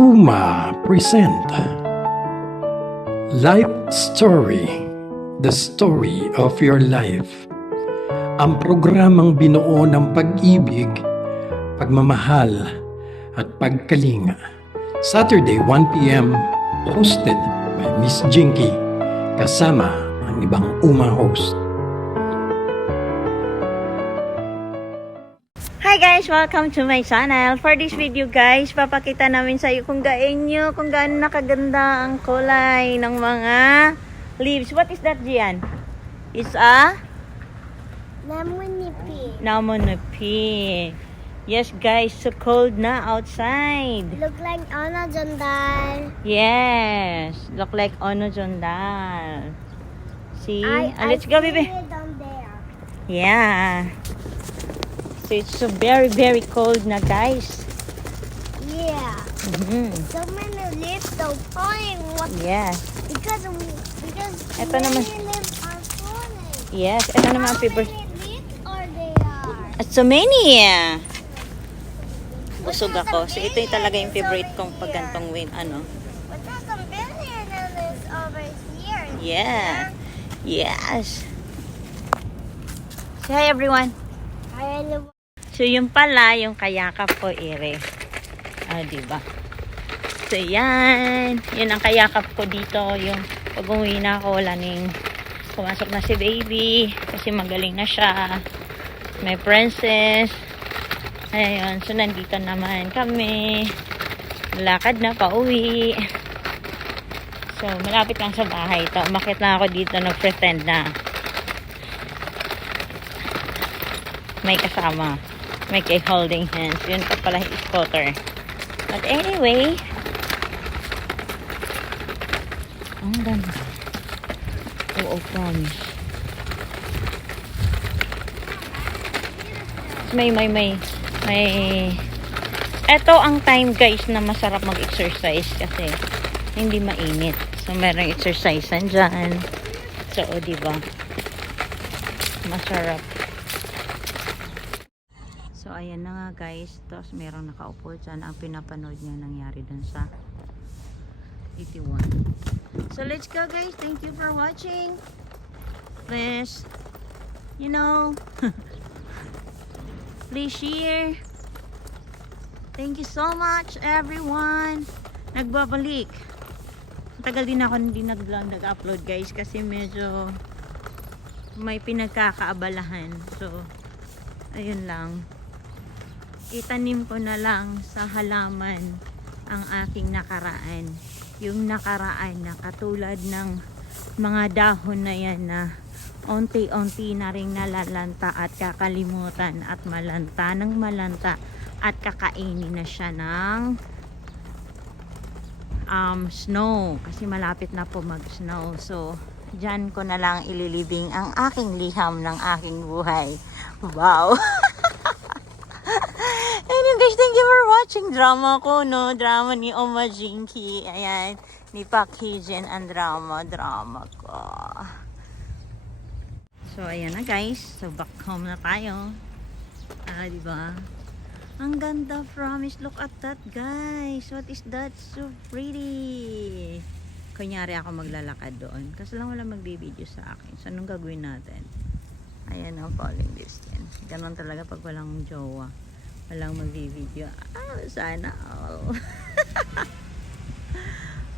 UMA present Life Story, the story of your life. Ang programang binuo ng pag-ibig, pagmamahal at pagkalinga. Saturday 1 p.m. hosted by Miss Jinky kasama ang ibang UMA host. Hi guys! Welcome to my channel. For this video guys, papakita namin sa iyo kung gaano nakaganda ang kulay ng mga leaves. What is that, Gian? It's a? Namunipi. Yes guys, so cold na outside. Look like Ono Jondal. Yes, look like Ono Jondal. See? Let's go, baby. Down there. Yeah. So it's so very cold na guys. Yeah. So many leaves so falling. Yes. Because Ito many naman. leaves are falling. Yes, ito naman ang How favorite. many leaves are there? So many. Busog ako. So ito yung talaga yung favorite kong pag gantong wind. Ano? But there's some billion leaves over here. Yeah. Yes. Say hi everyone. So yung pala, yung kayakap ko, Ire. Diba? So yan. Yun ang kayakap ko dito. Yung pag umuwi na ako, wala ning pumasok na si baby. Kasi magaling na siya. May princess. Ayun. So nandito naman kami. Lakad na pa uwi. So malapit lang sa bahay ito. Umakit lang ako dito. Nag-pretend na may kasama. May kay holding hands. Yun pa pala yung scooter. But anyway, ang ganda. Oo, promise. May eto ang time guys na masarap mag-exercise kasi hindi mainit. So merong exercise dyan. So diba? Masarap. So, ayan na nga guys. Tapos, merong nakaupo dyan. Ang pinapanood niya nangyari dun sa 81. So, let's go guys. Thank you for watching. Please, please share. Thank you so much, everyone. Nagbabalik. Tagal din ako hindi nag-upload guys. Kasi medyo may pinagkakaabalahan. So, ayun lang. Itanim ko na lang sa halaman ang aking nakaraan. Yung nakaraan na katulad ng mga dahon na yan na unti-unti na rin nalalanta at kakalimutan at malanta ng malanta at kakainin na siya ng snow. Kasi malapit na po mag-snow. So, dyan ko na lang ililibing ang aking liham ng aking buhay. Wow! Anyway guys, thank you for watching. Drama ko, no? Drama ni Oma Jinky. Ayan. Ni Pak Hee-jin ang drama ko. So, ayan na guys. So, back home na tayo. Diba? Ang ganda, promise. Look at that, guys. What is that? So pretty. Kunyari ako maglalakad doon. Kasi lang wala magbibideo sa akin. So, anong gagawin natin? Ayan ang falling distance. Ganon talaga pag walang jowa. Walang magbibideo. Sana all.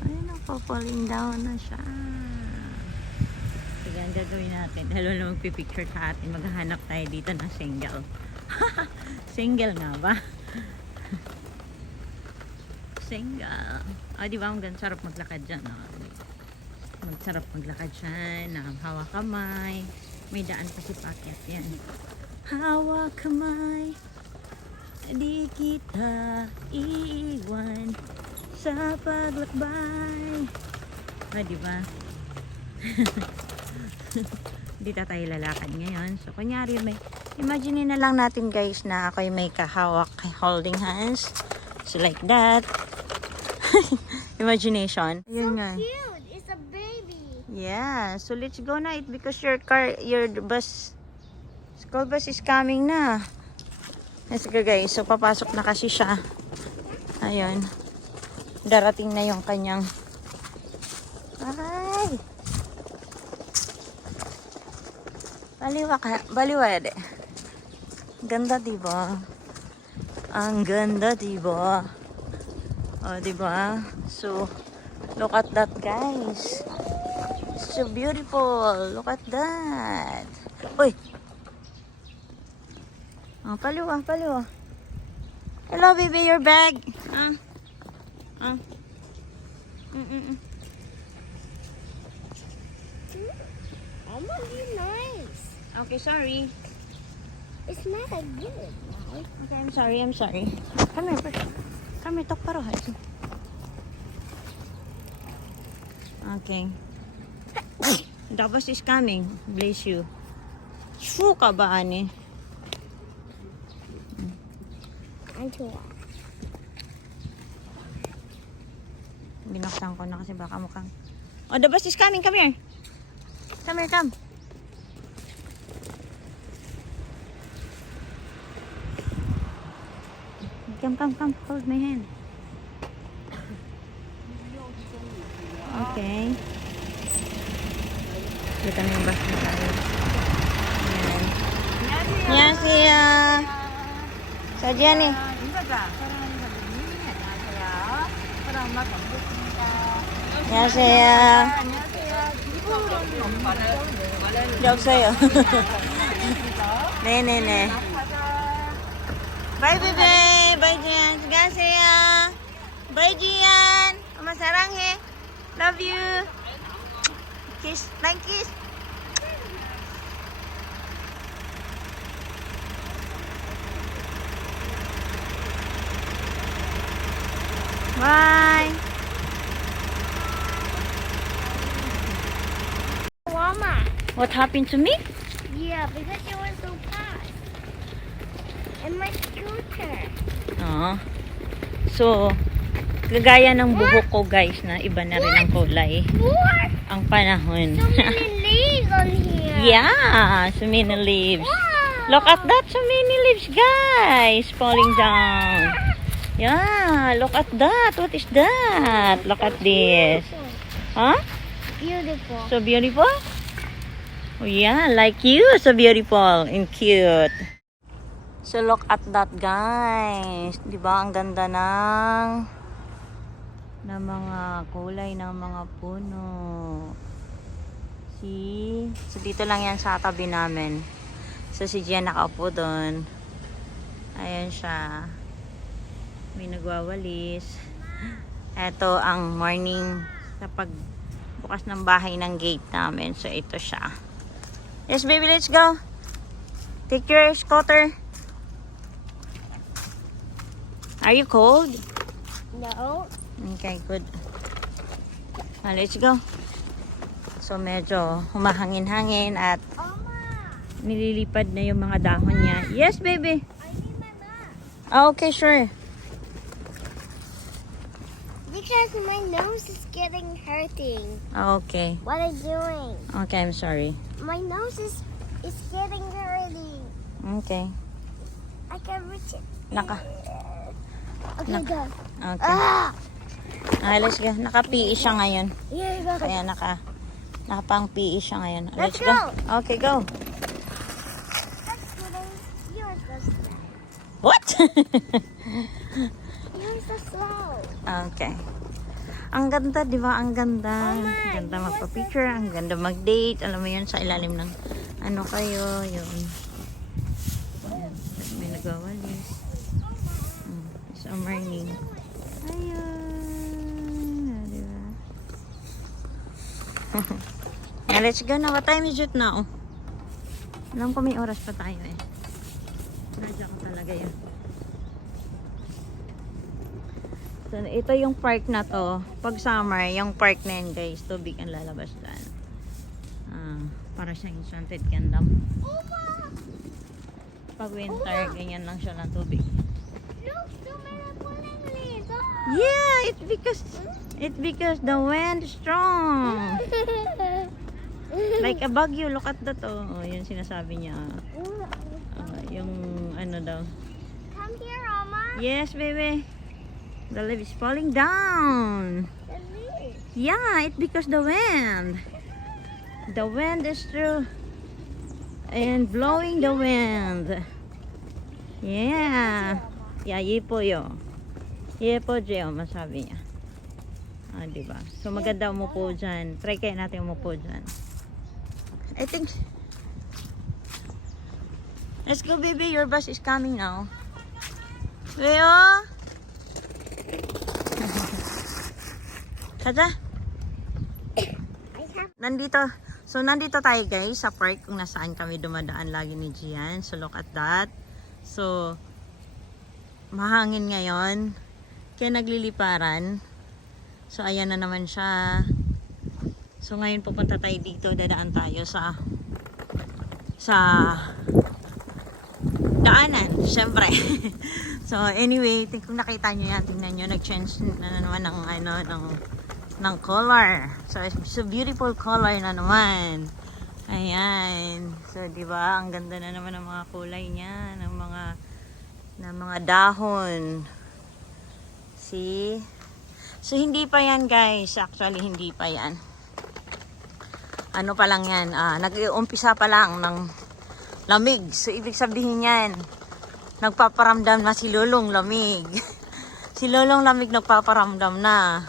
Ayun ako, falling down na siya. Sige, ang gagawin natin. Dahil wala magpipicture sa atin. Maghahanap tayo dito ng single. Single nga ba? Single. Di ba? Ang ganda, sarap maglakad dyan. Magsarap maglakad dyan. Hawak kamay. May daan pa si Pakyat yan. Hawak kamay. Di kita iiwan sa paglakbay. Diba? Di tayo lalakad ngayon. So, kunyari imagine na lang natin guys na ako'y may kahawak, holding hands. So, like that. Imagination. Ayun nga. Cute. It's a baby. Yeah. So, let's go na. Because your school bus is coming na. Let's go guys. So, papasok na kasi siya. Ayun. darating na yung kanyang ay baliwa de. Ganda diba? Ang ganda diba? Oh, diba? So, look at that, guys. So beautiful. Look at that. Uy! Oh, paliwa. Hello, baby, your bag. I'm gonna be nice. Okay, sorry. It's not a good. Okay, I'm sorry. Come here, first. Come here, talk paro. Okay. Davos is coming. Bless you. Shoo ka ba, ani? I'm too. Binuksan ko na kasi baka mukhang... Oh, the bus is coming. Come here. Come. Come. Hold my hand. Okay. Kita na yung bus na tayo. Ayan. 안녕하세요. 서지안이. 안녕하세요. 없어요. 네네네. Bye, baby. Bye, Jian. 안녕하세요. Bye, Jian. 엄마 사랑해. Love you. Kiss. Like kiss. Bye. Mama. What happened to me? Yeah, because you were so fast. And my scooter. Oh. So, gagaya ng buhok ko, guys, na iba na rin ang kulay. What? Ang panahon. So many leaves on here. Yeah, so many leaves. Wow. Look at that, so many leaves, guys, falling down. Yeah, look at that. What is that? Look at this. Huh? Beautiful. So beautiful? Oh yeah, like you. So beautiful and cute. So look at that, guys. Diba ang ganda ng mga kulay ng mga puno. See? So dito lang yan sa tabi namin. So si Gian nakaupo doon. Ayan siya. May nagwawalis. Ito ang morning sa pagbukas ng bahay ng gate namin. So ito siya. Yes, baby, let's go. Take your scooter. Are you cold? No. Okay, good. Let's go. So medyo humahangin-hangin at Mama, nililipad na yung mga dahon niya. Yes, baby. I need my map. Okay, sure. Because my nose is getting hurting. Okay. What are you doing? Okay, I'm sorry. My nose is getting hurting. Okay. I can reach it. Okay, Naka- go. Okay. Ah! Okay, let's go. Naka-PE siya ngayon. Yeah, go. Kaya nakapang-PE siya ngayon. Let's go. Okay, go. That's kidding. You're so slow. What? You're so slow. Okay. Ang ganda, di ba? Ang ganda. Oh my, Ang ganda you are magpa-picture. Ang ganda mag-date. Alam mo yun, sa ilalim ng ano kayo. Yun. Ayan. May nagwawalis. It's a morning. Ayun. Di ba? Now, let's go na. What time is it now? Alam ko may oras pa tayo eh. Nadya ko talaga yun. So, ito yung park na to. Pag summer, yung park na yun, guys, tubig ang lalabas dyan. Para siyang enchanted kingdom. Pag winter, ganyan lang siya ng tubig. Look, so many pulling leaves. Yeah, it's because the wind is strong. Like a bagyo, look at that. Oh, yun sinasabi niya. Yung ano daw. Come here, Mama. Yes, baby. The leaf is falling down. The leaf. Yeah, it's because the wind. The wind is through and blowing the wind. Yeah. Yeah, 예뻐요. 예뻐져요, masabi niya. Ah, diba? So, maganda umupo dyan. Try kaya natin umupo dyan. I think... Let's go, baby. Your bus is coming now. Leo? Kaja? Nandito tayo guys sa park kung nasaan kami dumadaan lagi ni Gian. So look at that. So mahangin ngayon. Kaya nagliliparan. So ayan na naman siya. So ngayon pupunta tayo dito. Dadaan tayo sa daanan. Syempre. So anyway, kung nakita nyo yan, tingnan nyo, nag-change na naman ng color. So it's a beautiful color na naman. Ayan. So di ba, ang ganda na naman ng mga kulay niya, ng mga dahon. See? So hindi pa yan guys, actually hindi pa yan. Ano pa lang yan, nag-uumpisa pa lang ng lamig. So ibig sabihin yan, nagpaparamdam na si Lolong lamig. Si Lolong lamig nagpaparamdam na.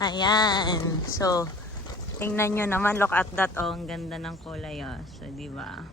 Ayan. So, tingnan nyo naman. Look at that. Oh, ang ganda ng kulay. Oh. So, di ba?